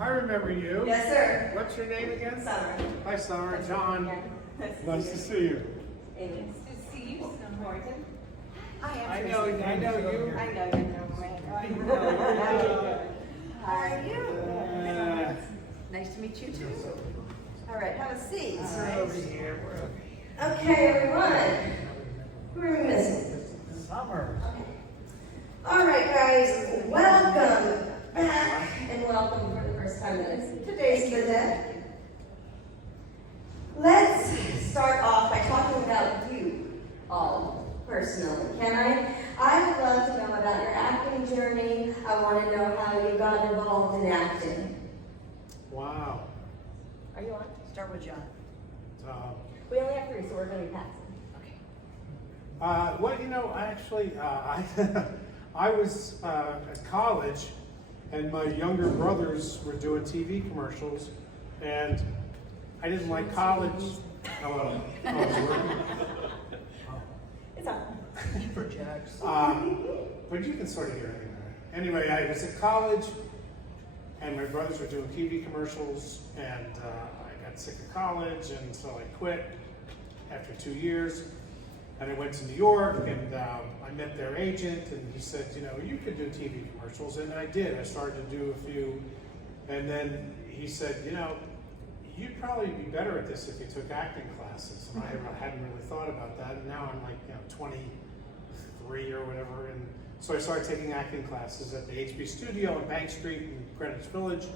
I remember you. Yes, sir. What's your name again? Summer. Hi, Summer. John. Nice to see you. Amy. Nice to see you, Warrington. I know you. I know you. How are you? Nice to meet you too. All right, have a seat. Over here. Okay, everyone. Who are we missing? Summer. Okay. All right, guys. Welcome back and welcome for the first time in today's the day. Let's start off by talking about you all personally. Can I? I would love to know about your acting journey. I want to know how you got involved in acting. Wow. Are you on? Start with John. We only have 3, so we're going to be passing. Okay. Well, you know, actually, I was at college, and my younger brothers were doing TV commercials, and I didn't like college. Hello. It's on. But you can sort of hear it anyway. Anyway, I was at college, and my brothers were doing TV commercials, and I got sick of college, and so I quit after 2 years. And I went to New York, and I met their agent, and he said, you know, you could do TV commercials, and I did. I started to do a few, and then he said, you know, you'd probably be better at this if you took acting classes. And I hadn't really thought about that, and now I'm like, you know, 23 or whatever, and so I started taking acting classes at the HB Studio on Bank Street in Greenwich Village,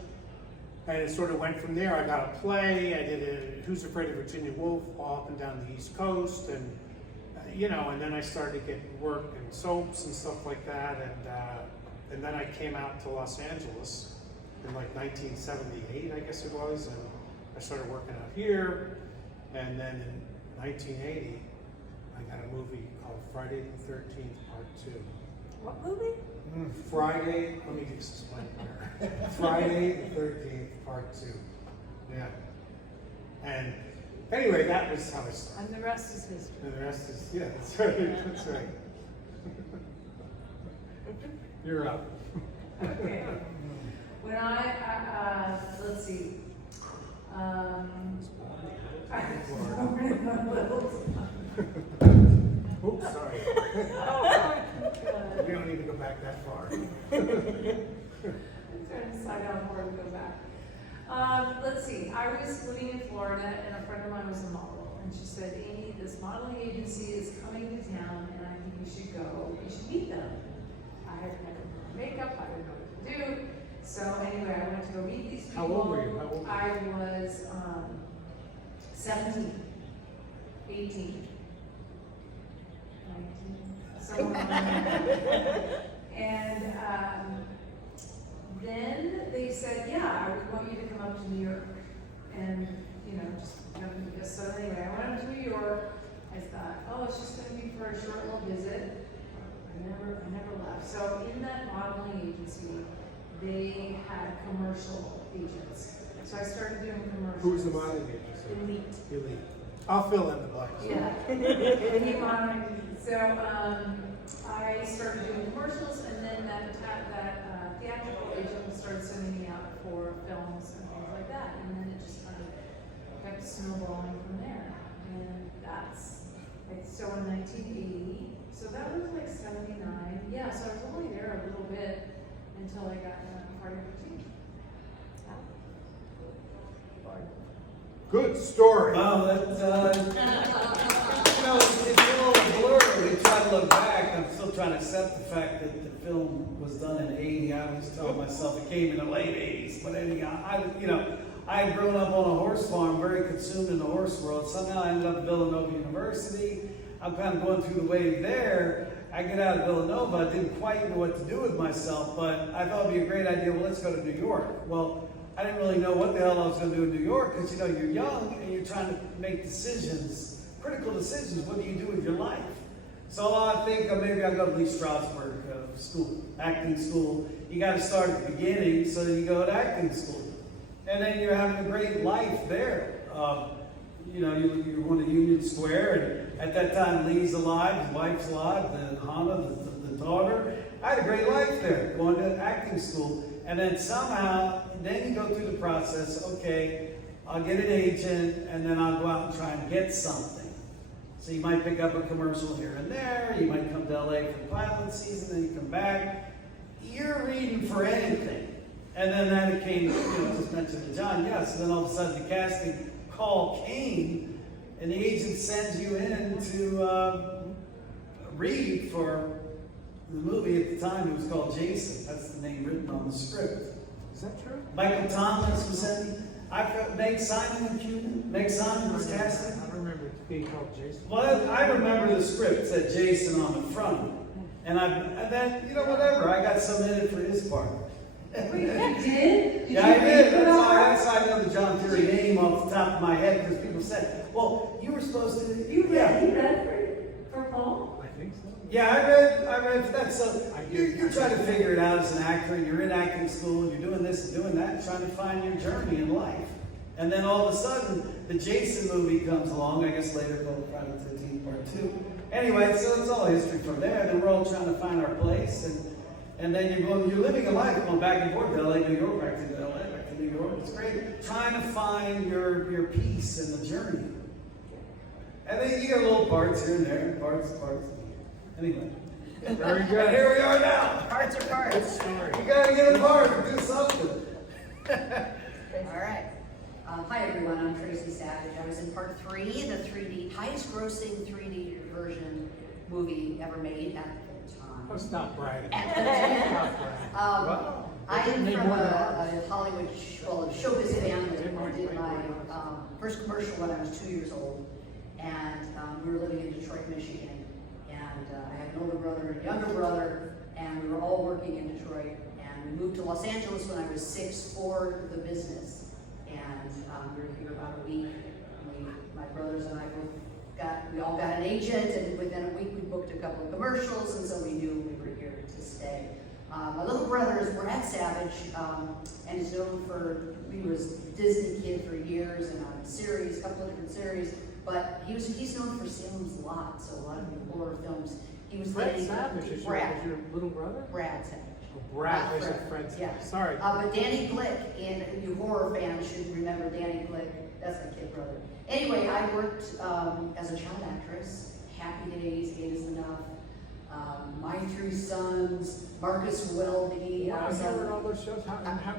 and it sort of went from there. I got a play, I did a Who's Afraid of Virginia Woolf all up and down the East Coast, and you know, and then I started to get work in soaps and stuff like that, and then I came out to Los Angeles in like 1978, I guess it was, and I started working out here, and then in 1980, I got a movie called Friday the 13th, Part 2. What movie? Friday, let me just explain here. Friday the 13th, Part 2. Yeah. And anyway, that was how I started. And the rest is history. And the rest is, yeah, that's right, that's right. You're up. Okay. When let's see. I was born in a little Oops, sorry. Oh my God. We don't need to go back that far. I'm trying to decide how far to go back. Let's see. I was living in Florida, and a friend of mine was a model, and she said, Amy, this modeling agency is coming to town, and I think you should go. You should meet them. I had never done makeup. I didn't know what to do. So anyway, I went to go meet these people. How old were you? How old were you? I was 17, 18, 19, somewhere around there. And then they said, yeah, I would want you to come up to New York and, you know, just come meet us. So anyway, I went up to New York. I thought, oh, it's just going to be for a short little visit. I never left. So in that modeling agency, they had commercial agents. So I started doing commercials. Who's the modeling agency? Elite. Elite. I'll fill in the blanks. Yeah. So I started doing commercials, and then that theatrical agent started sending me out for films and things like that, and then it just kind of kept snowballing from there. And that's like, so in 1980, so that was like 79. Yeah, so I was only there a little bit until I got Friday the 13th. Good story. Well, it's a little blurry. We try to look back. I'm still trying to accept the fact that the film was done in '80. I always tell myself it came in the late '80s. But anyhow, I had grown up on a horse farm, very consumed in the horse world. Somehow I ended up at Villanova University. I'm kind of going through the wave there. I get out of Villanova. I didn't quite know what to do with myself, but I thought it'd be a great idea. Well, let's go to New York. Well, I didn't really know what the hell I was going to do in New York because, you know, you're young and you're trying to make decisions, critical decisions. What do you do with your life? So I think maybe I'll go to Lee Strasberg school, acting school. You got to start at the beginning, so you go to acting school. And then you're having a great life there. You know, you're going to Union Square, and at that time, Lee's alive, his wife's alive, then Hannah, the daughter. I had a great life there, going to acting school. And then somehow, then you go through the process, okay, I'll get an agent, and then I'll go out and try and get something. So you might pick up a commercial here and there, you might come to LA for pilot season, then you come back. You're reading for anything. And then that came, just mentioned to John, yes, and then all of a sudden the casting call came, and the agent sends you in to read for the movie at the time. It was called Jason. That's the name written on the script. Is that true? Michael Thomas was in. Meg Simon and Cuban. Meg Simon was casting. I don't remember it being called Jason. Well, I remember the script said Jason on the front, and then whatever. I got submitted for his part. Wait, you did? Yeah, I did. That's how I know the John Furey name off the top of my head, because people said, "Well, you were supposed to." You read for Paul? I think so. Yeah, I read that. So you're trying to figure it out as an actor, and you're in acting school, and you're doing this and doing that, trying to find your journey in life. And then all of a sudden, the Jason movie comes along, I guess later called Friday the 13th Part 2. Anyway, so it's all history from there. Then we're all trying to find our place, and then you're living a life going back and forth to LA, New York, back to LA, back to New York. It's great. Trying to find your peace in the journey. And then you get little parts here and there, parts. Anyway. Very good. And here we are now. Parts are parts. Good story. You gotta get a part or do something. All right. Hi everyone, I'm Tracie Savage. I was in part 3, the 3D, highest grossing 3D version movie ever made at the time. Oh, stop bragging. At the time. Stop bragging. Um, I am from a Hollywood, showbiz family. I did my first commercial when I was 2 years old, and we were living in Detroit, Michigan, and I had an older brother and a younger brother, and we were all working in Detroit, and we moved to Los Angeles when I was 6 for the business, and we were here about a week. My brothers and I we all got an agent, and within a week we booked a couple of commercials, and so we knew we were here to stay. My little brothers were at Savage, and is known for, he was a Disney kid for years and on series, a couple of different series, but he's known for Salem's Lot, so a lot of the horror films. He was Fred dating Savage is your little brother? Brad Savage. Oh, Brad. I Not said Fred. Yeah. Sorry. But Danny Glick, and you horror fans should remember Danny Glick. That's my kid brother. Anyway, I worked as a child actress. Happy Days, Eight is Enough. My Three Sons, Marcus Welby. Wow, I covered all those shows.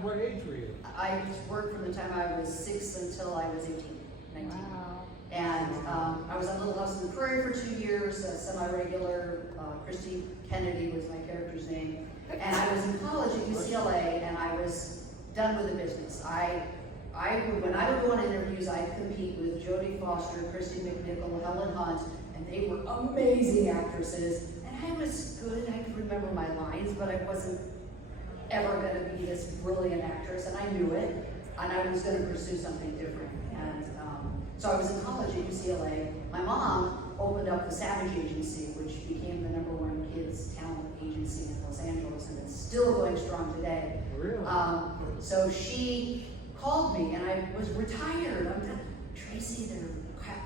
What age were you? I worked from the time I was 6 until I was 18, 19. Wow. And I was on Little House on the Prairie for 2 years, semi-regular. Christy Kennedy was my character's name. And I was in college at UCLA, and I was done with the business. When I would go on interviews, I'd compete with Jodie Foster, Christy McNichol, Helen Hunt, and they were amazing actresses. And I was good, I could remember my lines, but I wasn't ever going to be this brilliant actress, and I knew it, and I was going to pursue something different. And so I was in college at UCLA. My mom opened up the Savage Agency, which became the #1 kids talent agency in Los Angeles, and it's still going strong today. Really? So she called me, and I was retired. I'm done. Tracie, they're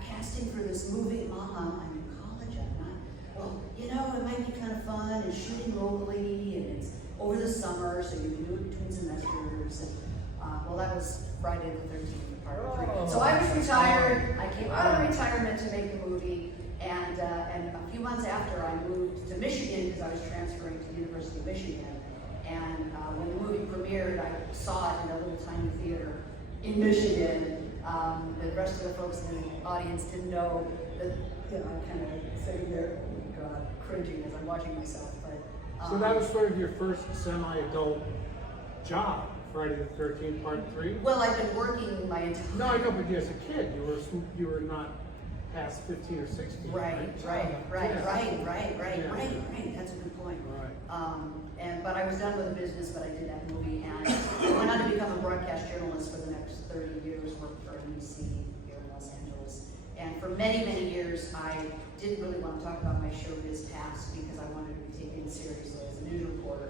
casting for this movie. Mom, I'm in college. I'm not. Well, it might be kind of fun, and shooting locally, and it's over the summer, so you can do it between semesters. And well, that was Friday the 13th, part 3. So I was retired. I came out of retirement to make the movie, and a few months after, I moved to Michigan because I was transferring to the University of Michigan. And when the movie premiered, I saw it in a little tiny theater in Michigan. The rest of the folks in the audience didn't know that, I'm kind of sitting there, oh God, cringing as I'm watching myself. But So that was sort of your first semi-adult job, Friday the 13th, Part 3? Well, I've been working my entire... No, I know, but as a kid, you were not past 15 or 16, Right. Yeah. That's a good point. Right. But I was done with the business, but I did that movie, and I went on to become a broadcast journalist for the next 30 years, worked for NBC here in Los Angeles. And for many, many years, I didn't really want to talk about my showbiz past because I wanted to be taken seriously as a news reporter.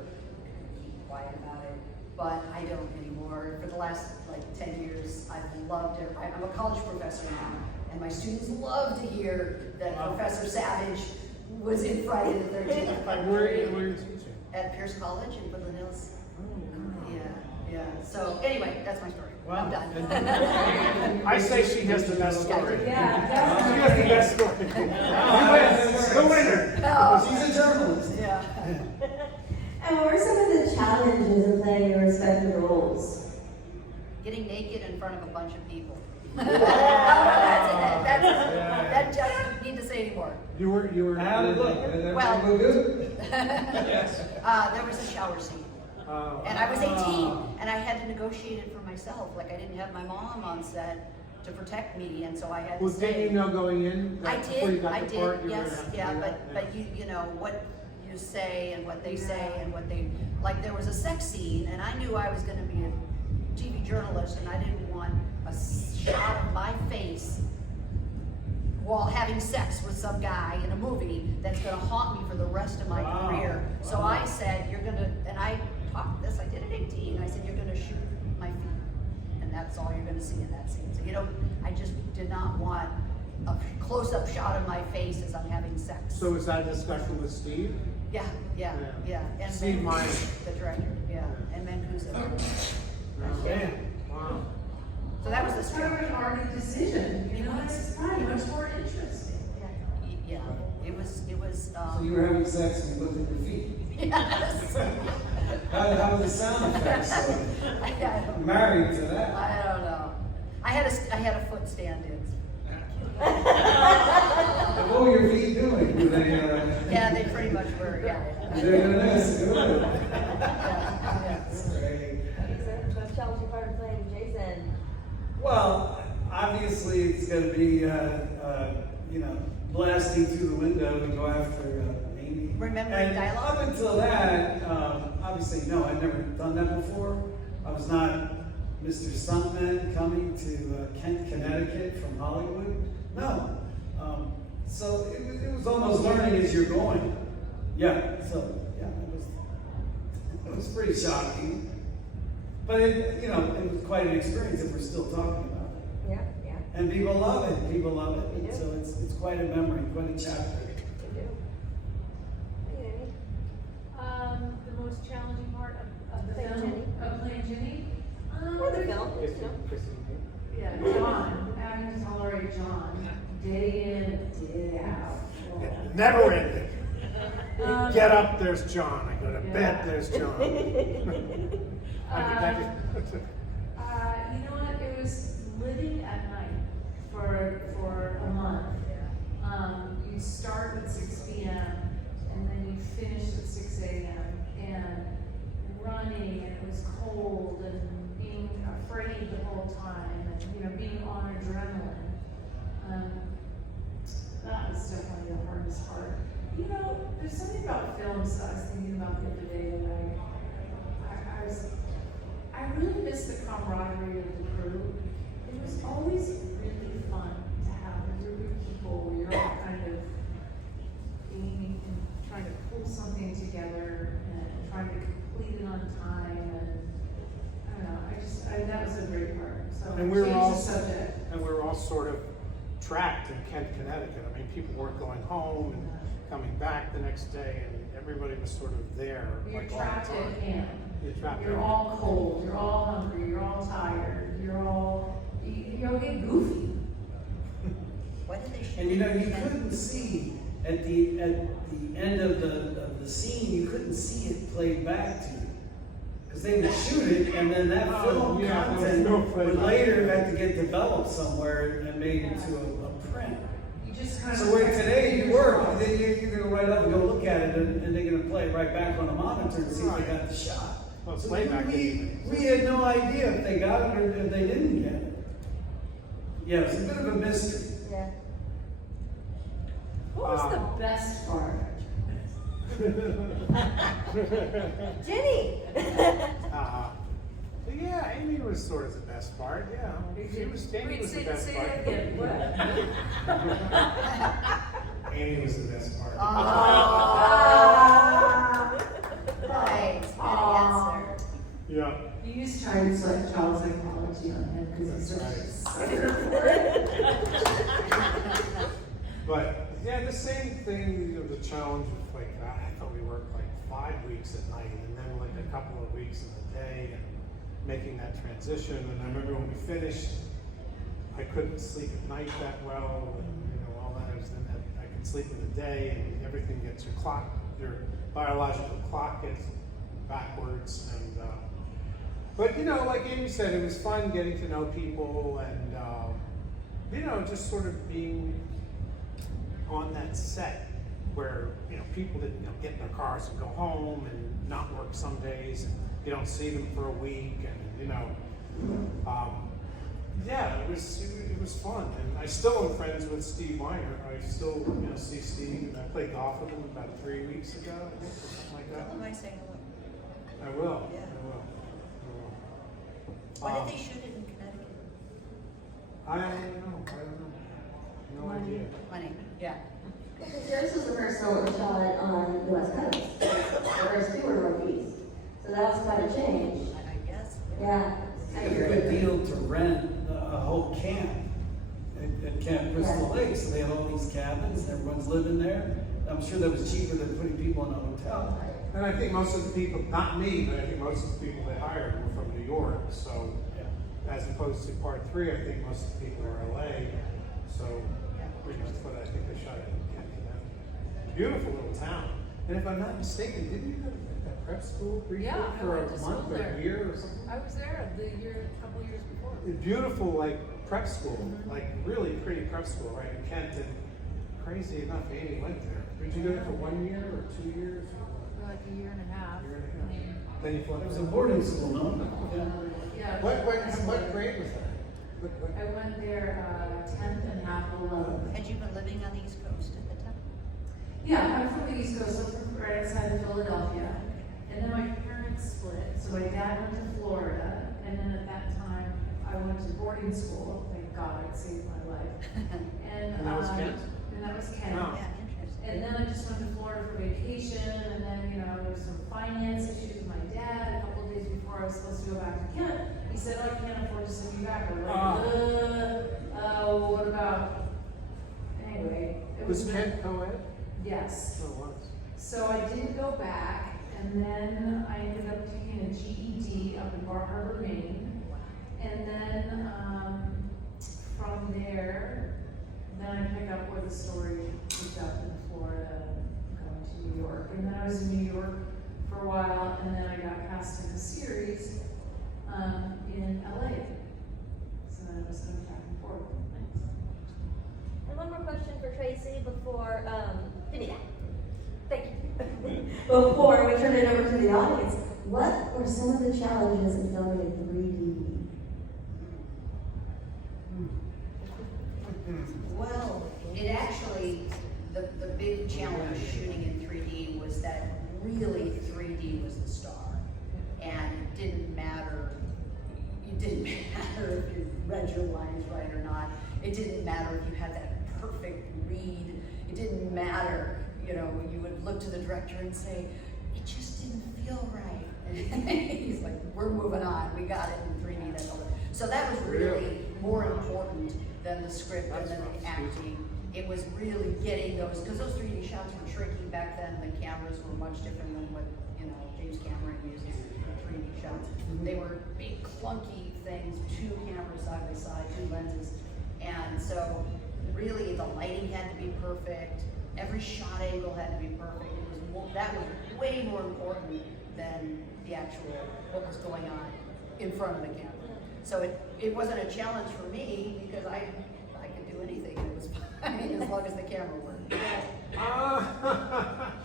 Keep quiet about it, but I don't anymore. For the last 10 years, I've loved it. I'm a college professor now, and my students love to hear that Professor Savage was in Friday the 13th. Where are you teaching? At Pierce College in Woodland Hills. Oh, wow. Yeah, Yeah, so anyway, that's my story. Wow. I'm done. I say she has the best story. Yeah, She has the best story. You win. The winner. She's a journalist. Yeah. And what were some of the challenges in playing your respective roles? Getting naked in front of a bunch of people. That just need to say anymore. You were. How did it look? Did everything Well- go good? Yes. There was a shower scene. Oh. And I was 18, and I had to negotiate it for myself. Like, I didn't have my mom on set to protect me, and so I had to Well, stay. didn't you know going in? I that before you did, got I the part, did, you were yes, gonna have to yeah, do but that? you know, what you say and what they say and what they, like, there was a sex scene, and I knew I was gonna be a TV journalist, and I didn't want a shot of my face while having sex with some guy in a movie that's gonna haunt me for the rest of my Wow. career. So Wow. I said, you're gonna, and I taught this, I did at 18, I said, you're gonna shoot my feet, and that's all you're gonna see in that scene. So, you know, I just did not want a close-up shot of my face as I'm having sex. So was that a discussion with Steve? Yeah. And Steve Ben, Myers. the director, and Mancuso. Man, wow. So that was the It's kind of story. an hard decision, you know, it's fun, much more interesting. Yeah, it was, So you were having sex and you looked at your feet. yes. How were the sound effects? I don't- Married to that. I don't know. I had a foot stand in. What were your feet doing? Were they, Yeah, they pretty much were, yeah. They're doing this, good. Yeah. Great. What challenging part of playing Jason? Well, obviously it's going to be, blasting through the window to go after Amy. Remembering And dialogue? up until that, obviously, no, I'd never done that before. I was not Mr. Stuntman coming to Kent, Connecticut from Hollywood. No. So it was almost learning as you're going. Yeah, so, yeah, it was pretty shocking. But it was quite an experience that we're still talking about. Yeah. And people love it. They do. So it's quite a memory, quite a chapter. They do. The most challenging part of the Playing film, Jenny. of playing Jenny? Or the film, you know. Yeah, John, having to tolerate John, day in and day out. Never ending. Um, Get up, there's John. I go to Yeah. bed, there's John. You know what? It was living at night for a month. You'd start at 6 p.m. and then you'd finish at 6 a.m. and running, and it was cold and being afraid the whole time, and being on adrenaline. That was definitely the hardest part. There's something about films that I was thinking about the other day that I really miss the camaraderie of the crew. It was always really fun to have a group of people where you're all kind of aiming and trying to pull something together and trying to complete it on time, and I don't know, that was a great part. So And we were change all the subject. sort of trapped in Kent, Connecticut. I mean, people weren't going home and coming back the next day, and everybody was sort of there. You're like, all the trapped time. at camp. You're trapped You're in all cold, you're all hungry, you're all tired, you'll get goofy. Why did they shoot? And you couldn't see at the end of the scene, you couldn't see it played back to you. Because they would shoot it, and then that film yeah, there was content no would playback. later have to get developed somewhere and made into a print. You just kind of. So where today you work, then you're gonna write up and go look at it, and they're gonna play it right back on the monitor and see if they got the shot. Well, it's So playback we anyway. had no idea if they got it or if they didn't get it. Yeah, it was a bit of a mystery. Yeah. What was the best part? Jenny! Yeah, Amy was sort of the best part. Yeah, Amy was the best Say part. that again, what? Amy was the best part. Ah. Nice, good answer. Yeah. You used child psychology on him because he's such a That's sucker for it. But yeah, the same thing. The challenge of I thought we worked like 5 weeks at night, and then like a couple of weeks in the day, and making that transition. And I remember when we finished, I couldn't sleep at night that well, and all that. I could sleep in the day, and everything gets your biological clock gets backwards. And but like Amy said, it was fun getting to know people, and just sort of being on that set where people didn't get in their cars and go home and not work some days, and you don't see them for a week, and it was fun. And I still am friends with Steve Weiner. I still see Steve, and I played golf with him about 3 weeks ago, I think, or something like that. Am I saying I will. Yeah. I will. Why did they shoot it in Connecticut? I don't know. No idea. Money. Yeah. Because yours was the first film that was shot on the West Coast. The first two were Northeast. So that was quite a change. I guess. Yeah. It's a good deal to rent a whole camp at Camp Crystal Lake. So they had all these cabins, and everyone's living there. I'm sure that was cheaper than putting people in a hotel. And I think most of the people, not me, but I think most of the people they hired were from New York. So as opposed to part 3, I think most of the people are LA. So pretty much what I think they shot it in Kent. Beautiful little town. And if I'm not mistaken, didn't you go to that prep school briefly Yeah, I for went to a month school or there. a year or something? I was there a couple years before. Beautiful, like prep school, like really pretty prep school, right in Kent. And crazy enough, Amy went there. Did you go there for 1 year or 2 years? For like a year and a half. Year and a half. Then you flipped. It was a boarding school, no? Yeah. What grade was that? I went there 10th and half of 11th. Had you been living on the East Coast at the time? Yeah, I'm from the East Coast, I'm from right outside of Philadelphia. And then my parents split, so my dad went to Florida, and then at that time, I went to boarding school. Thank God, it saved my life. And that was Kent? And that was Kent. Oh. Yeah, interesting. And then I just went to Florida for vacation, and then, there was some finance issues with my dad. A couple of days before I was supposed to go back to Kent, he said, I can't afford to send you back. I'm like, what about? Anyway. It Was Kent co-ed? Yes. Oh, it was. So I didn't go back, and then I ended up taking a GED up in Bar Harbor, Maine. And then from there, then I pick up where the story picked up in Florida, going to New York. And then I was in New York for a while, and then I got cast in a series in LA. So then I was going back and forth. And one more question for Tracie before, Janita. Thank you. Before we turn it over to the audience, what were some of the challenges in filming in 3D? Well, it actually, the big challenge of shooting in 3D was that really 3D was the star. And it didn't matter if you read your lines right or not. It didn't matter if you had that perfect read. It didn't matter, when you would look to the director and say, it just didn't feel right. And he's like, we're moving on, we got it in 3D, that's all. So that was really more important than the script and then the acting. It was really getting those, because those 3D shots were tricky back then. The cameras were much different than what, James Cameron uses for 3D shots. They were big, clunky things, 2 cameras side by side, 2 lenses. And so really the lighting had to be perfect. Every shot angle had to be perfect. That was way more important than the actual, what was going on in front of the camera. So it wasn't a challenge for me because I could do anything. It was fine as long as the camera worked.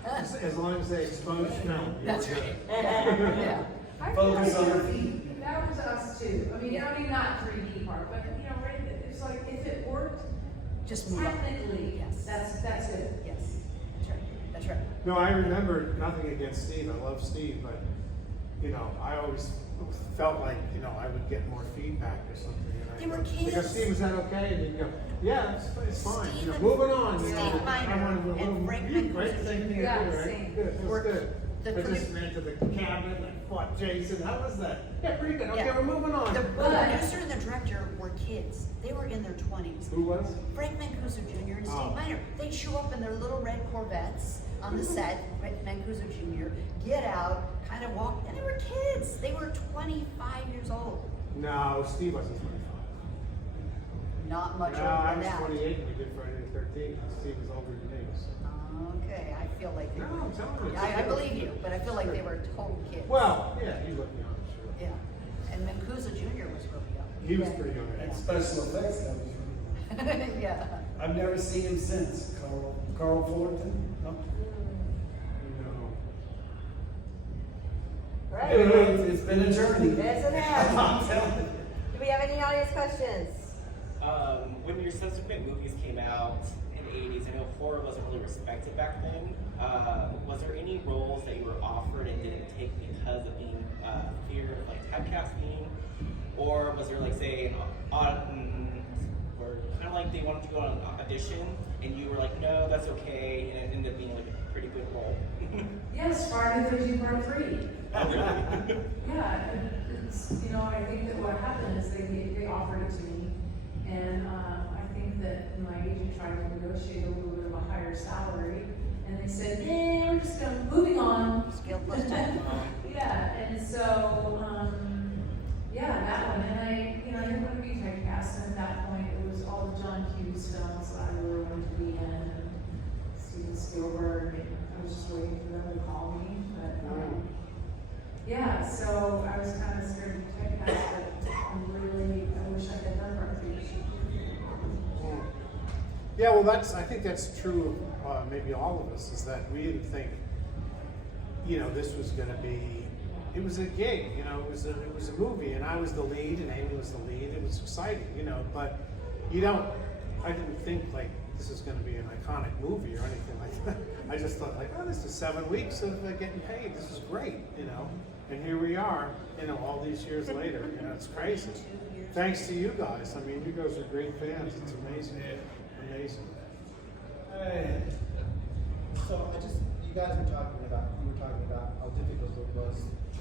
As long as they expose film. That's you're right. good. Yeah. I Focus feel on like the feet. that was us too. I mean, not 3D part, but right, it's like if it worked, Just move on. technically, Yes. that's good. Yes. That's right. That's right. No, I remember nothing against Steve. I love Steve, but I always felt like I would get more feedback or something. And They were Because kids. Steve, is that okay? And he'd go, yeah, it's fine. Steve Moving on. Steve I Miner wanted a little- and Frank you Mancuso. right? Same thing Yeah, I did, right? same. Good. It was Worked. good. The I just produ- ran to the cabinet and I fought Jason. How was that? Yeah, pretty good. Okay, Yeah. we're moving on. The But- producer and the director were kids. They were in their 20s. Who was? Frank Mancuso Jr. and Oh. Steve Miner. They'd show up in their little red Corvettes on the set, Mancuso Jr., get out, kind of walk, and they were kids. They were 25 years old. No, Steve wasn't 25. Not much No, older I than was that. 28 when we did Friday the 13th. Steve was older than me. So. Okay, I feel like they No, were. I'm telling you. I believe you, but I feel like they were total kids. Well, yeah, he looked young, sure. Yeah, and Mancuso Jr. was really young. He was pretty young. And special effects, that was really good. Yeah. I've never seen him since. Carl Fullerton? No? No. Right. It's been a journey. Yes, it has. I'm telling you. Do we have any audience questions? When your subsequent movies came out in the 80s, I know horror wasn't really respected back then. Was there any roles that you were offered and didn't take because of being fear of like typecasting? Or was there like say an where kind of like they wanted to go on an audition and you were like, no, that's okay, and it ended up being like a pretty good role? Yes, Friday the 13th Part 3. Oh, really? Yeah, it's, I think that what happened is they offered it to me, and I think that my agent tried to negotiate a little bit of a higher salary, and they said, we're just moving on. Scale plus 2. Yeah, and so, that one, and I didn't want to be typecast, and at that point, it was all the John Hughes films that I really wanted to be in, and Steven Spielberg, and I was just waiting for them to call me, but, so I was kind of scared to be typecast, but I wish I had done Part 3. Yeah, well, I think that's true of maybe all of us, is that we didn't think, this was going to be, it was a gig, it was a movie, and I was the lead, and Amy was the lead. It was exciting, but I didn't think like this is going to be an iconic movie or anything like that. I just thought like, oh, this is 7 weeks of getting paid. This is great, and here we are, all these years later. It's crazy. Thanks to you guys. I mean, you guys are great fans. It's amazing. Amazing. Hey. So you guys were talking about how difficult it was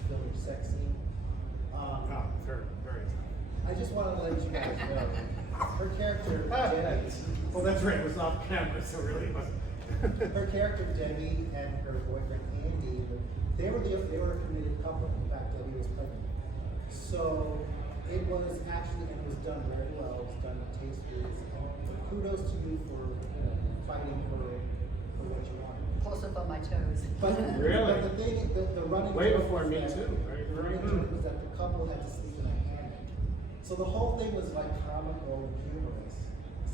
filming sex scene. Oh, very, very. I just wanted to let you guys know, her character, Debbie, Well, that's right. It was off camera, so really it wasn't. her character, Debbie, and her boyfriend, Andy, they were a committed couple. In fact, Debbie was pregnant. So it was actually, and it was done very well. It was done tastefully. And kudos to you for fighting for what you wanted. Close up on my toes. But Really? But the thing, the running Way joke before was me that- too, right? The running joke was that the couple had to sleep in a hammock. So the whole thing was like comical and humorous.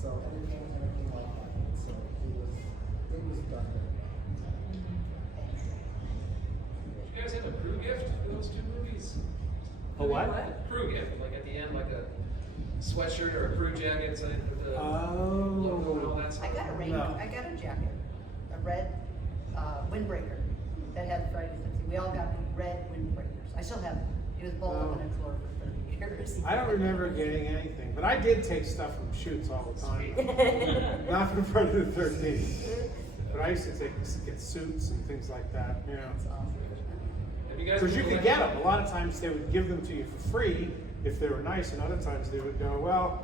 So and it came off like that. So it was done very well. Did you guys have a crew gift for those two movies? A what? Crew gift, like at the end, like a sweatshirt or a crew jacket, so with the logo and all that stuff. I got a rain. No. I got a jacket, a red windbreaker that had Friday the 13th. We all got red windbreakers. I still have them. It was balled up on the floor for 30 years. I don't remember getting anything, but I did take stuff from shoots all the time. Not from Friday the 13th. But I used to get suits and things like that, That's awesome. Have you guys Because you been could get them. A lot of times they would give them to you for free if they were nice, and other times they would go, well,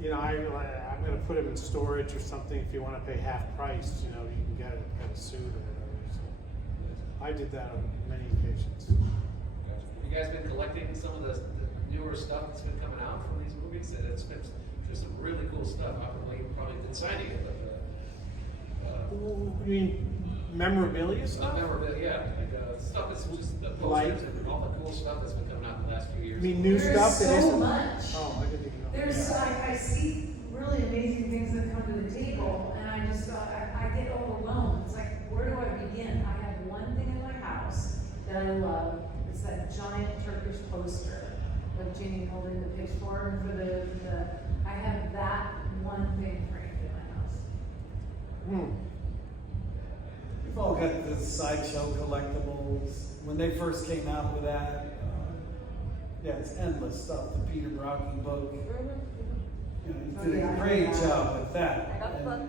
I'm going to put them in storage or something. If you want to pay half price, you can get a suit or whatever. So I did that on many occasions. Have you guys been collecting some of the newer stuff that's been coming out from these movies? And it's been just some really cool stuff. I probably been signing it, but You mean memorabilia stuff stuff? memorabilia, like stuff that's just the Like? posters and all the cool stuff that's been coming out in the last few You years. mean new There's stuff that so isn't? much. Oh, I didn't even know. There's, I see really amazing things that come to the table, and I just, I get overwhelmed. It's like, where do I begin? I have one thing in my house that I love. It's that giant Turkish poster of Ginny holding the pitchfork for I have that one thing framed in my house. Hmm. We've all got the sideshow collectibles. When they first came out with that, it's endless stuff. The Peter Brocky book. He did a great job with that. I got the book.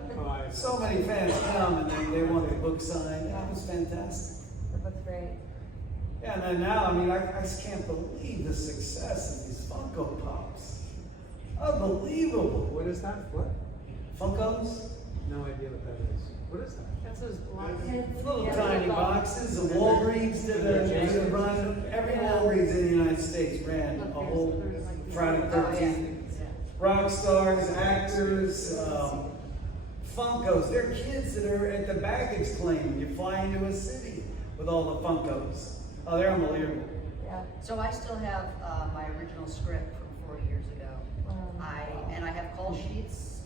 And so many fans come and they want the book signed. That was fantastic. The book's great. Yeah, and then now, I just can't believe the success of these Funko Pops. Unbelievable. What is that? What? Funkos? No idea what that is. What is that? That's those blocks. Little Yeah, tiny little boxes, the Walgreens did a run, every Walgreens in the United States ran a whole Friday the 13th. Rock stars, actors, Funkos. They're kids that are at the baggage claim. You fly into a city with all the Funkos. Oh, they're unbelievable. Yeah. So I still have my original script from 4 years ago. I have call sheets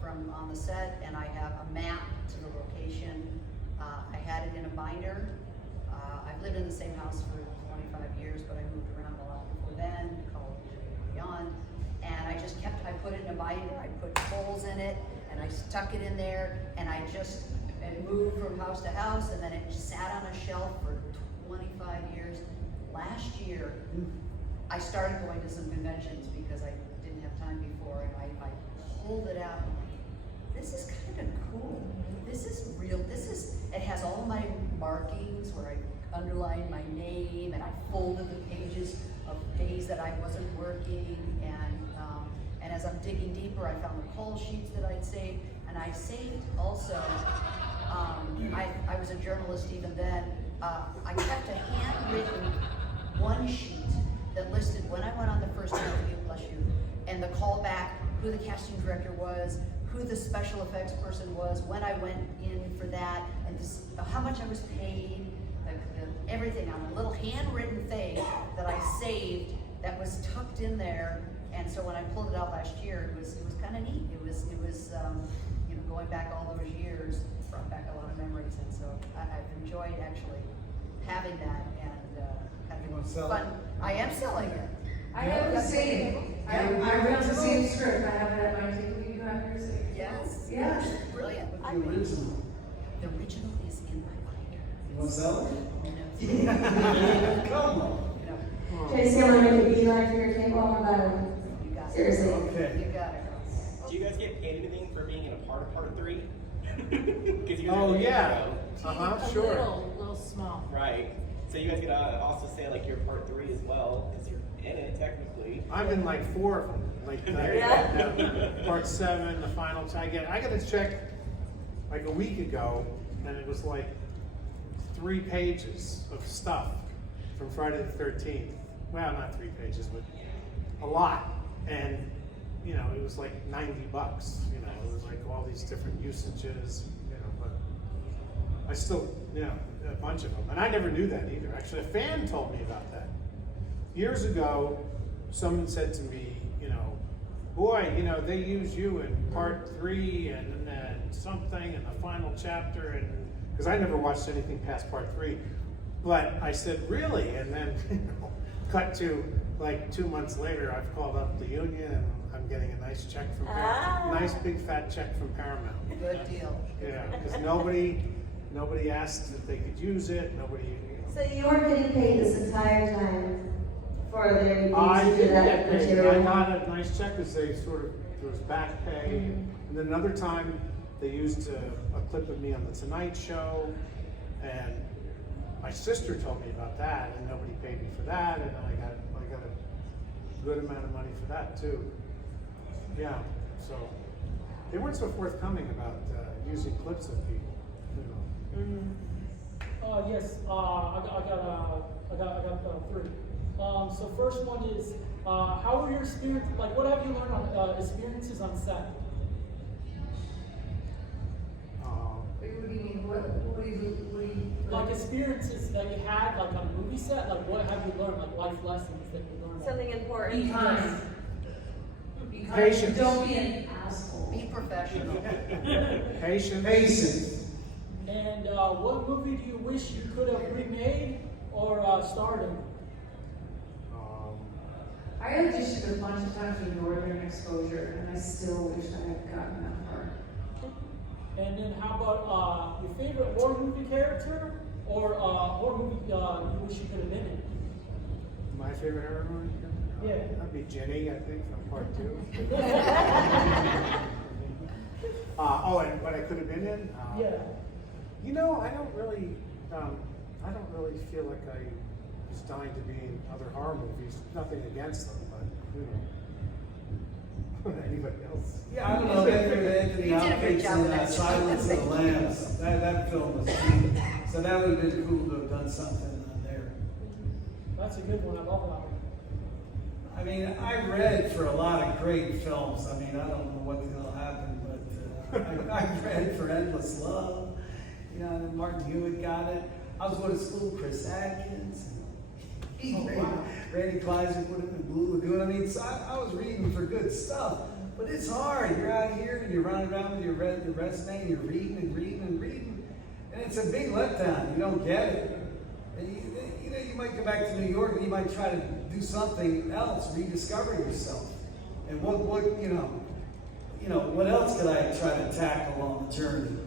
from on the set, and I have a map to the location. I had it in a binder. I've lived in the same house for 25 years, but I moved around a lot before then, college and beyond. And I just kept, I put it in a binder, I put holes in it, and I stuck it in there, and I just moved from house to house, and then it sat on a shelf for 25 years. Last year, I started going to some conventions because I didn't have time before, and I pulled it out. This is kind of cool. This is real. It has all my markings where I underlined my name, and I folded the pages of days that I wasn't working, and as I'm digging deeper, I found the call sheets that I'd saved, and I saved also, I was a journalist even then, I kept a handwritten one sheet that listed when I went on the first interview, bless you, and the callback, who the casting director was, who the special effects person was, when I went in for that, and how much I was paid, everything on a little handwritten thing that I saved that was tucked in there. And so when I pulled it out last year, it was kind of neat. It was you know, going back all those years brought back a lot of memories, and so I've enjoyed actually having that, and kind You wanna of sell fun. it? I am selling it. I have the same. I read the same script. I have it at my table. You have yours. Yes. Yes. Brilliant. The original. The original is in my binder. You want to sell You it? know, Come on. you know, Tracy, I'm gonna make a beeline for your table on my own. you got it. Seriously. Okay. You got it. Do you guys get paid anything for being in a part 3? 'Cause you guys Oh, are yeah. A Sure. little small. Right. So you guys could also say like you're part 3 as well, because you're in it technically. I'm in like 4 of them, like part 7, the final. I got a check like a week ago, and it was like 3 pages of stuff from Friday the 13th. Well, not 3 pages, but a lot. And you know, it was like $90. You know, it was like all these different usages. You know, but I still, you know, a bunch of them, and I never knew that either. Actually, a fan told me about that years ago. Someone said to me, you know, boy, you know, they use you in part 3 and then something in the final chapter, and because I never watched anything past part 3. But I said, really? And then, you know, cut to like 2 months later, I've called up the union and I'm getting a nice check from Paramount. Nice big fat check from Paramount. Good deal. Yeah, because nobody asked if they could use it. Nobody. So you weren't getting paid this entire time for the I use did of that get paid. I material? got a nice check because they sort of, there was back pay. And then another time they used a clip of me on the Tonight Show, and my sister told me about that, and nobody paid me for that, and then I got a good amount of money for that too. Yeah, so they weren't so forthcoming about using clips of people. You know. Yes, I got 3. So first one is, how were your experiences, like what have you learned on experiences on set? What do you mean? What do you Like experiences that you had, like on a movie set, like what have you learned, like life lessons that you learned? Something important. Be kind. Be kind. Patience. Don't be an asshole. Be professional. Patience. And what movie do you wish you could have remade or starred in? I auditioned a bunch of times for Northern Exposure, and I still wish I had gotten that part. And then how about your favorite horror movie character or horror movie you wish you could have been in? My favorite horror movie? Yeah. That'd be Jenny, I think, from part 2. And what I could have been in? Yeah. You know, I don't really feel like I was dying to be in other horror movies. Nothing against them, but you know. Anybody else? Yeah, I don't know, Anthony You did a great Hopkins job with in that. Silence of the Lambs. That film was neat. So that would have been cool to have done something there. That's a good one. I love that one. I mean, I read for a lot of great films. I mean, I don't know what the hell happened, but I read for Endless Love. You know, and Martin Hewitt got it. I was going to school, Chris Atkins. Randy Kleiser put it in Blue Lagoon. I mean, so I was reading for good stuff. But it's hard. You're out here and you're running around with your resume and you're reading and reading and reading. And it's a big letdown. You don't get it. And you know, you might go back to New York and you might try to do something else, rediscover yourself. And what what else could I try to tackle on the journey?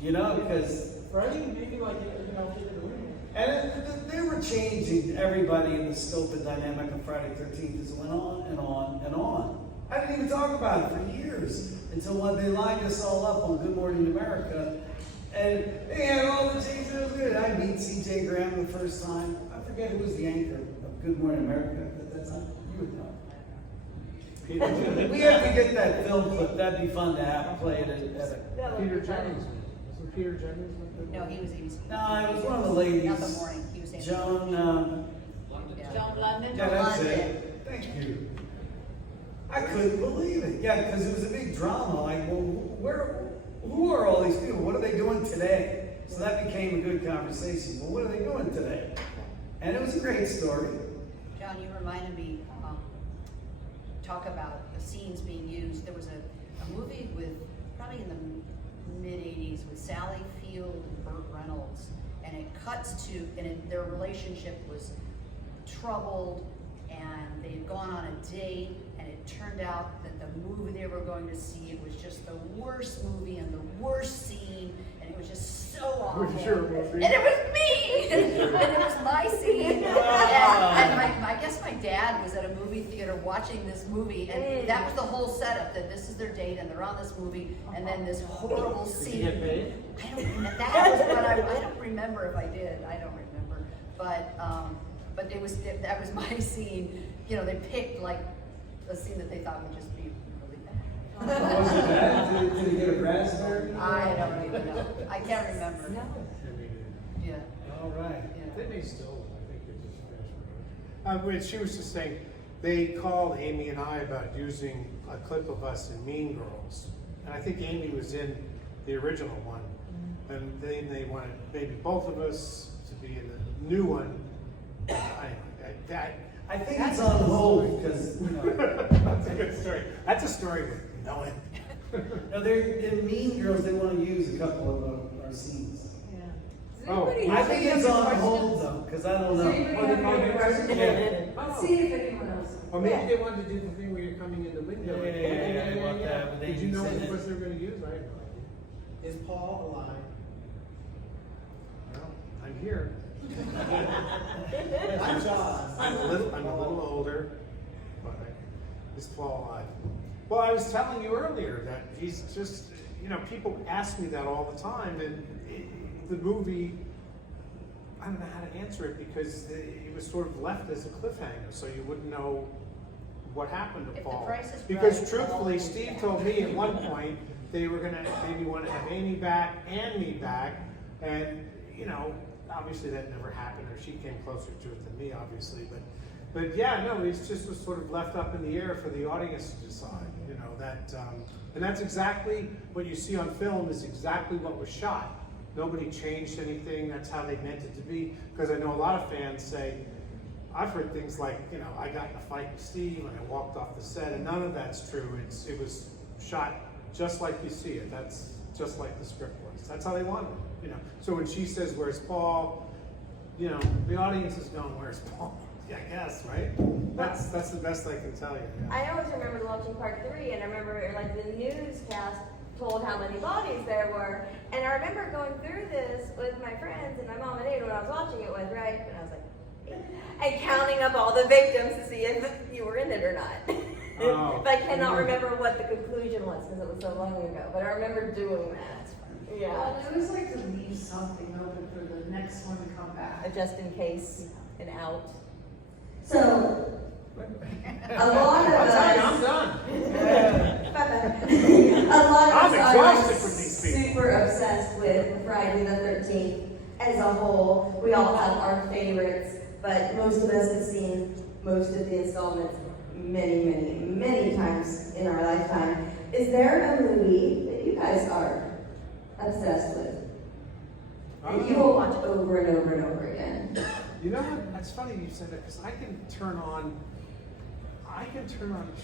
You know, because Freddie, maybe like, you know, get it real. and they were changing everybody in the scope and dynamic of Friday 13th as it went on and on and on. I didn't even talk about it for years until when they lined us all up on Good Morning America. And they had all the changes. It was good. I meet C.J. Graham the first time. I forget who was the anchor of Good Morning America at that time. You would know. We have to get that film clip. That'd be fun to have play it at Peter Jennings. Wasn't Peter Jennings? No, he was. No, it was one of the ladies. Not the morning. He was saying. Joan. Yeah. Joan London. Yeah, that's London. it. Thank you. I couldn't believe it. Yeah, because it was a big drama. Like, well, who are all these people? What are they doing today? So that became a good conversation. Well, what are they doing today? And it was a great story. John, you reminded me, talk about the scenes being used. There was a movie with, probably in the mid-'80s, with Sally Field and Burt Reynolds. And it cuts to, their relationship was troubled, and they had gone on a date, and it turned out that the movie they were going to see, it was just the worst movie and the worst scene, and it was just so awful. Was it your movie? And it was me! And it was my scene. And I guess my dad was at a movie theater watching this movie, and that was the whole setup, that this is their date, and they're on this movie, and then this horrible scene. Did you get paid? I don't remember. That was what I don't remember if I did. I don't remember. But that was my scene. You know, they picked like a scene that they thought would just be really bad. Was it bad? Did you get a raspberry? I don't even know. I can't remember. No. Yeah. All right. Yeah. They may still, I think they just finished. When she was just saying, they called Amy and I about using a clip of us in Mean Girls. And I think Amy was in the original one. And then they wanted maybe both of us to be in the new one. I think it's on hold because, you know. That's a good story. That's a story with no end. No, they're in Mean Girls. They want to use a couple of our scenes. Yeah. Does Oh, anybody I have think any it's other on questions? hold though, because I don't Does know. anybody have any other questions? Yeah. Let's see if anyone else. Or maybe they wanted to do the thing where you're coming in the window. Yeah, I want that, but they Did you know said what it. was they were going to use? I had no idea. Is Paul alive? Well, I'm here. I'm John. I'm a little older, but is Paul alive? Well, I was telling you earlier that he's just, you know, people ask me that all the time, and the movie, I don't know how to answer it because it was sort of left as a cliffhanger, so you wouldn't know what happened to If the Paul. Price is Because Right, truthfully, Paul Steve is told me at one point they were gonna maybe want to have Amy back and me back, and you know, obviously that never happened, or she came closer to it than me, obviously. But yeah, no, it just was sort of left up in the air for the audience to decide. You know that, and that's exactly what you see on film is exactly what was shot. Nobody changed anything. That's how they meant it to be. Because I know a lot of fans say, I've heard things like, you know, I got in a fight with Steve and I walked off the set, and none of that's true. It was shot just like you see it. That's just like the script was. That's how they wanted it, you know. So when she says, "Where's Paul?" you know, the audience is going, "Where's Paul?" Yeah, I guess, right? That's the best I can tell you. Yeah. I always remember watching part 3, and I remember like the newscast told how many bodies there were, and I remember going through this with my friends and my mom and Ada when I was watching it with, right? And I was like, and counting up all the victims to see if you were in it or not. Oh. But I cannot remember what the conclusion was because it was so long ago. But I remember doing that. Yeah. Well, I always like to leave something open for the next one to come back. Just in case and out. So, a lot of I'll tell you, I'm us. done. most of us have seen most of the installments many, many, many times in our lifetime. Is there a movie that you guys are obsessed with? That you will watch over and over and over again? You know what? That's funny you said that because I can turn on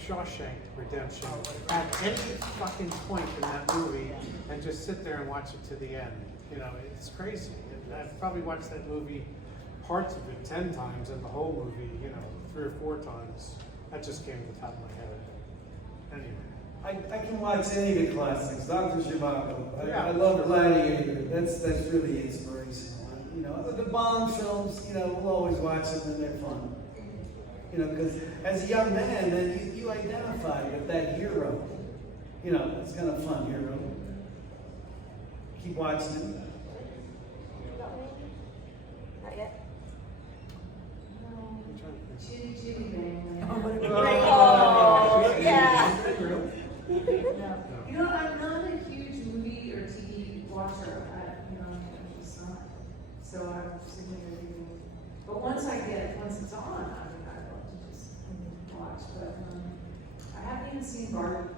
Shawshank Redemption at any fucking point in that movie and just sit there and watch it to the end. You know, it's crazy. I've probably watched that movie, parts of it 10 times, and the whole movie, 3 or 4 times. That just came to the top of my head. Anyway. I can watch any of the classics. Dr. Zhivago. Yeah. I love Gladiator. That's really inspirational. The Bond films, we'll always watch them and they're fun. Because as a young man, then you identify with that hero. It's kind of fun hero. Keep watching it. Not yet. Chitty Chitty Bang. Oh, yeah. You know, I'm not a huge movie or TV watcher. I'm just not. So I'm sitting there thinking, but once it's on, I'd love to just watch. But I haven't even seen Barbie.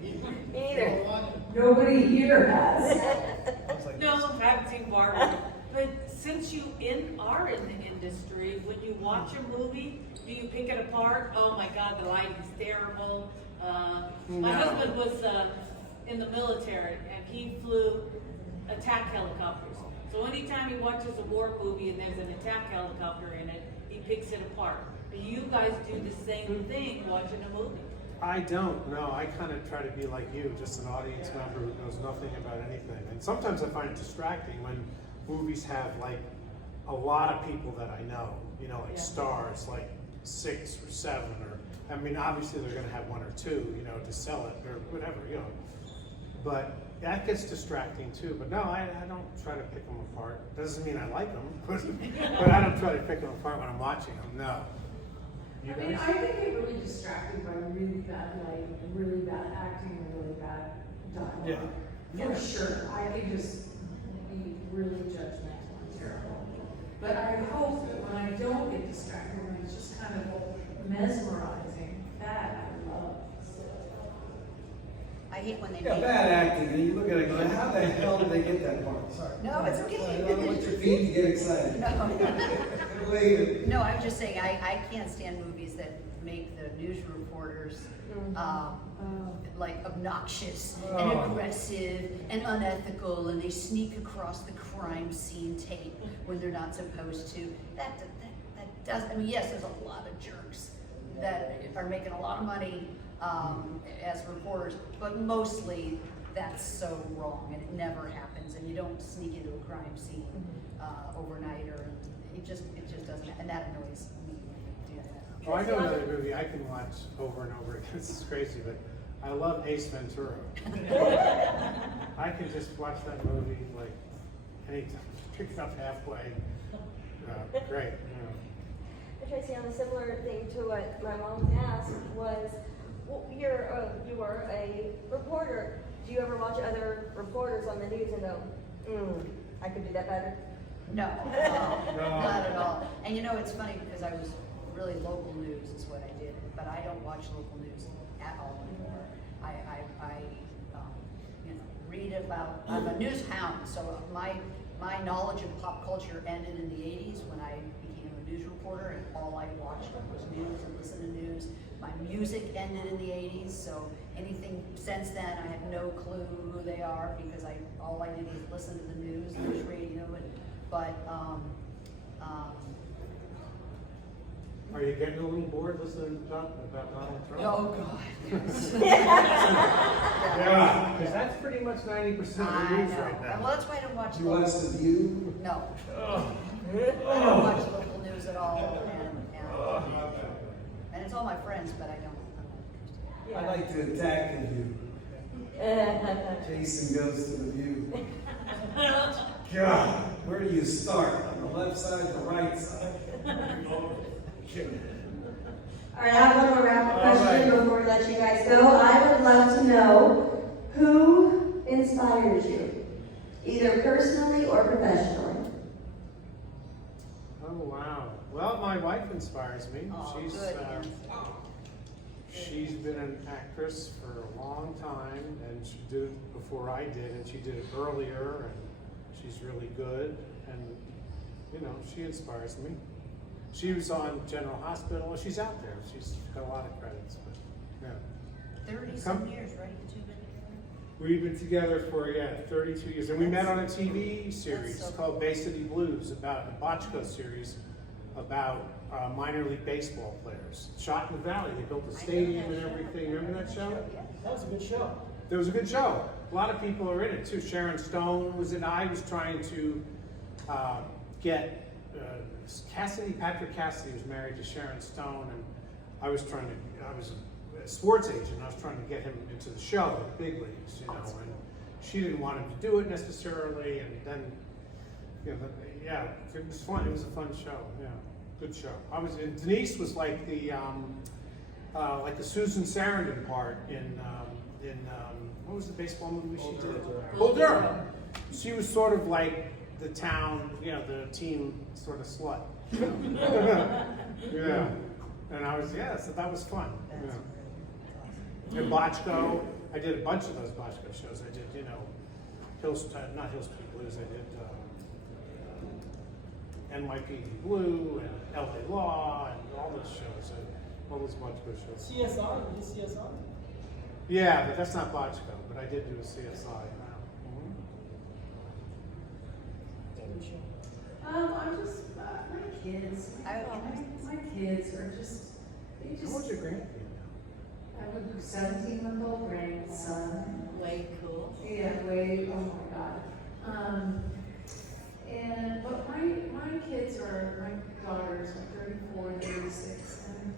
Me either. Nobody here has. No, I haven't seen Barbie. But since you are in the industry, when you watch a movie, do you pick it apart? Oh my God, the lighting's terrible. My husband was in the military and he flew attack helicopters. So anytime he watches a war movie and there's an attack helicopter in it, he picks it apart. Do you guys do the same thing watching a movie? I don't. No, I kind of try to be like you, just an audience member who knows nothing about anything. And sometimes I find it distracting when movies have like a lot of people that I know, stars, like 6 or 7, or, obviously they're going to have 1 or 2, to sell it or whatever, But that gets distracting too. But no, I don't try to pick them apart. Doesn't mean I like them, but I don't try to pick them apart when I'm watching them, no. You guys? I think I get really distracted by really bad lighting, really bad acting, and really bad dialogue. Yeah. For sure. I can just be really judgmental and terrible. But I hope that when I don't get distracted, when it's just kind of mesmerizing, that I love. I hate when they Yeah, make. bad acting, and you look at it going, how the hell did they get that part? Sorry. No, it's I okay. don't know what your feet to get excited. Wait. No, I'm just saying, I can't stand movies that make the news reporters like obnoxious and aggressive and unethical, and they sneak across the crime scene tape when they're not supposed to. That does. Yes, there's a lot of jerks that are making a lot of money as reporters, but mostly that's so wrong, and it never happens. And you don't sneak into a crime scene overnight, or it just doesn't. And that annoys me when you do that. Oh, I know another movie I can watch over and over again. This is crazy, but I love Ace Ventura. I can just watch that movie like anytime, pick it up halfway. Great. Tracie, on a similar thing to what my mom asked was, you were a reporter. Do you ever watch other reporters on the news and go, I could do that better? No, not at all. And it's funny because I was really local news is what I did, but I don't watch local news at all anymore. I read about. I'm a news hound, so my knowledge of pop culture ended in the '80s when I became a news reporter, and all I watched was news and listened to news. My music ended in the '80s, so anything since then I have no clue who they are because all I did was listen to the news radio, but Are you getting a little bored listening about Donald Trump? oh God. Yeah, because that's pretty much 90% of the I news know. right now. Well, that's why I don't watch You watch local. The View? No. I don't watch local news at all, and it's all my friends, but I'm not interested. I like to attack The View. Jason goes to The View. God, where do you start? On the left side, the right side? All right, I have one more rapid question before we let you guys go. I would love to know who inspires you, either personally or professionally. Oh, wow. Well, inspires me. Oh, She's good. she's been an actress for a long time, and she did it before I did, and she did it earlier, and she's really good, and you know, she inspires me. She was on General Hospital. Well, she's out there. She's got a lot of credits, but yeah. 30-some years, right? You two been together? We've been together for 32 years, and we met on a TV series That's so called Bay City Blues, about a Bochco series about minor league baseball players. Shot in the Valley. They built a stadium and everything. Remember that show? That was a good show. It was a good show. A lot of people are in it too. Sharon Stone was in. I was trying to get Patrick Cassidy was married to Sharon Stone, and I was a sports agent, and I was trying to get him into the show, the big leagues, you know, and she didn't want him to do it necessarily, and then, you know, it was fun. It was a fun show, good show. Denise was like the Susan Sarandon part in what was the baseball movie she did? Bull Durham. She was sort of like the town, the teen sort of slut. You know? Yeah. And so that was fun. Yeah. And Bochco, I did a bunch of those Bochco shows. I did, not Hill Street Blues, I did NYPD Blue and LA Law and all those shows, all those Bochco shows. CSI, you did CSI? Yeah, but that's not Bochco, but I did do a CSI. I'm just, my kids, my kids are just, How old's your grandkid I have a 17-month-old grandson. Way cool. Yeah, oh my God. But my kids my daughters are 34 and 36, and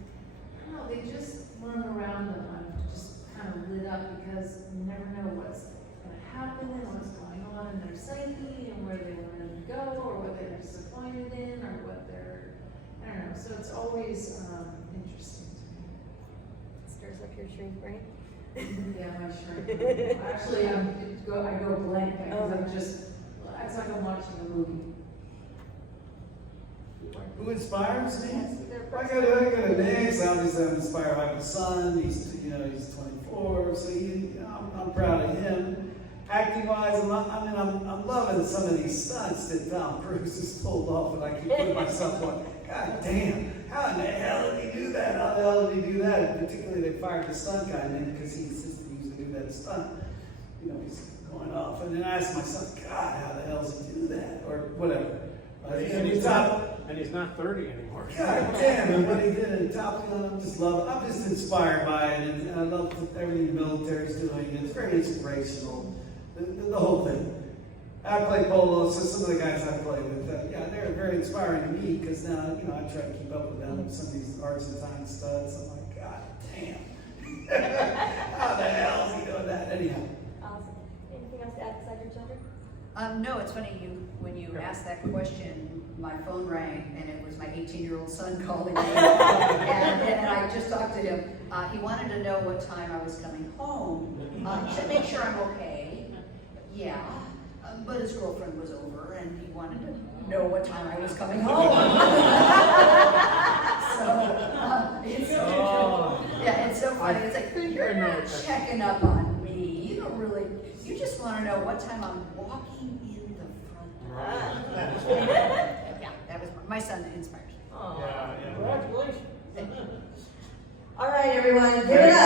I don't know, they just run around and I'm just kind of lit up because you never know what's going to happen and what's going on in their psyche and where they want to go or what they're disappointed in or what I don't know, so it's always interesting to me. Stirs up your shrink brain. Yeah, my shrink. Actually, I go blank because it's like I'm watching a movie. Who inspires me? I got a mix. Obviously, I'm inspired by my son. He's 24, so I'm proud of him. Acting wise, I'm loving some of these stunts that Tom Cruise has pulled off, and I keep putting myself going, God damn, how in the hell did he do that? How the hell did he do that? And particularly, they fired the stunt guy in because he insisted he was going to do that stunt. He's going off, and then I asked myself, God, how the hell does he do that, or whatever. And he's not 30 anymore. God damn it, what he did in Top Gun, I'm just inspired by it, and I love everything the military's doing. It's very inspirational, the whole thing. I play polo, so some of the guys I play with, they're very inspiring to me, because now, I try to keep up with them, some of these Argentine studs. I'm like, God damn. How the hell is he doing that? Anyhow. Awesome. Anything else to add besides your children? No, it's funny, when you asked that question, my phone rang, and it was my 18-year-old son calling me. and I just talked to him. He wanted to know what time I was coming home to make sure I'm okay. Yeah, but his girlfriend was over, and he wanted to know what time I was coming home. It's so funny. It's like, you're not checking up on me. You don't really, you just want to know what time I'm walking in the front door. Yeah, that was my son inspires me. Aw. Congratulations. All right, everyone, give it up.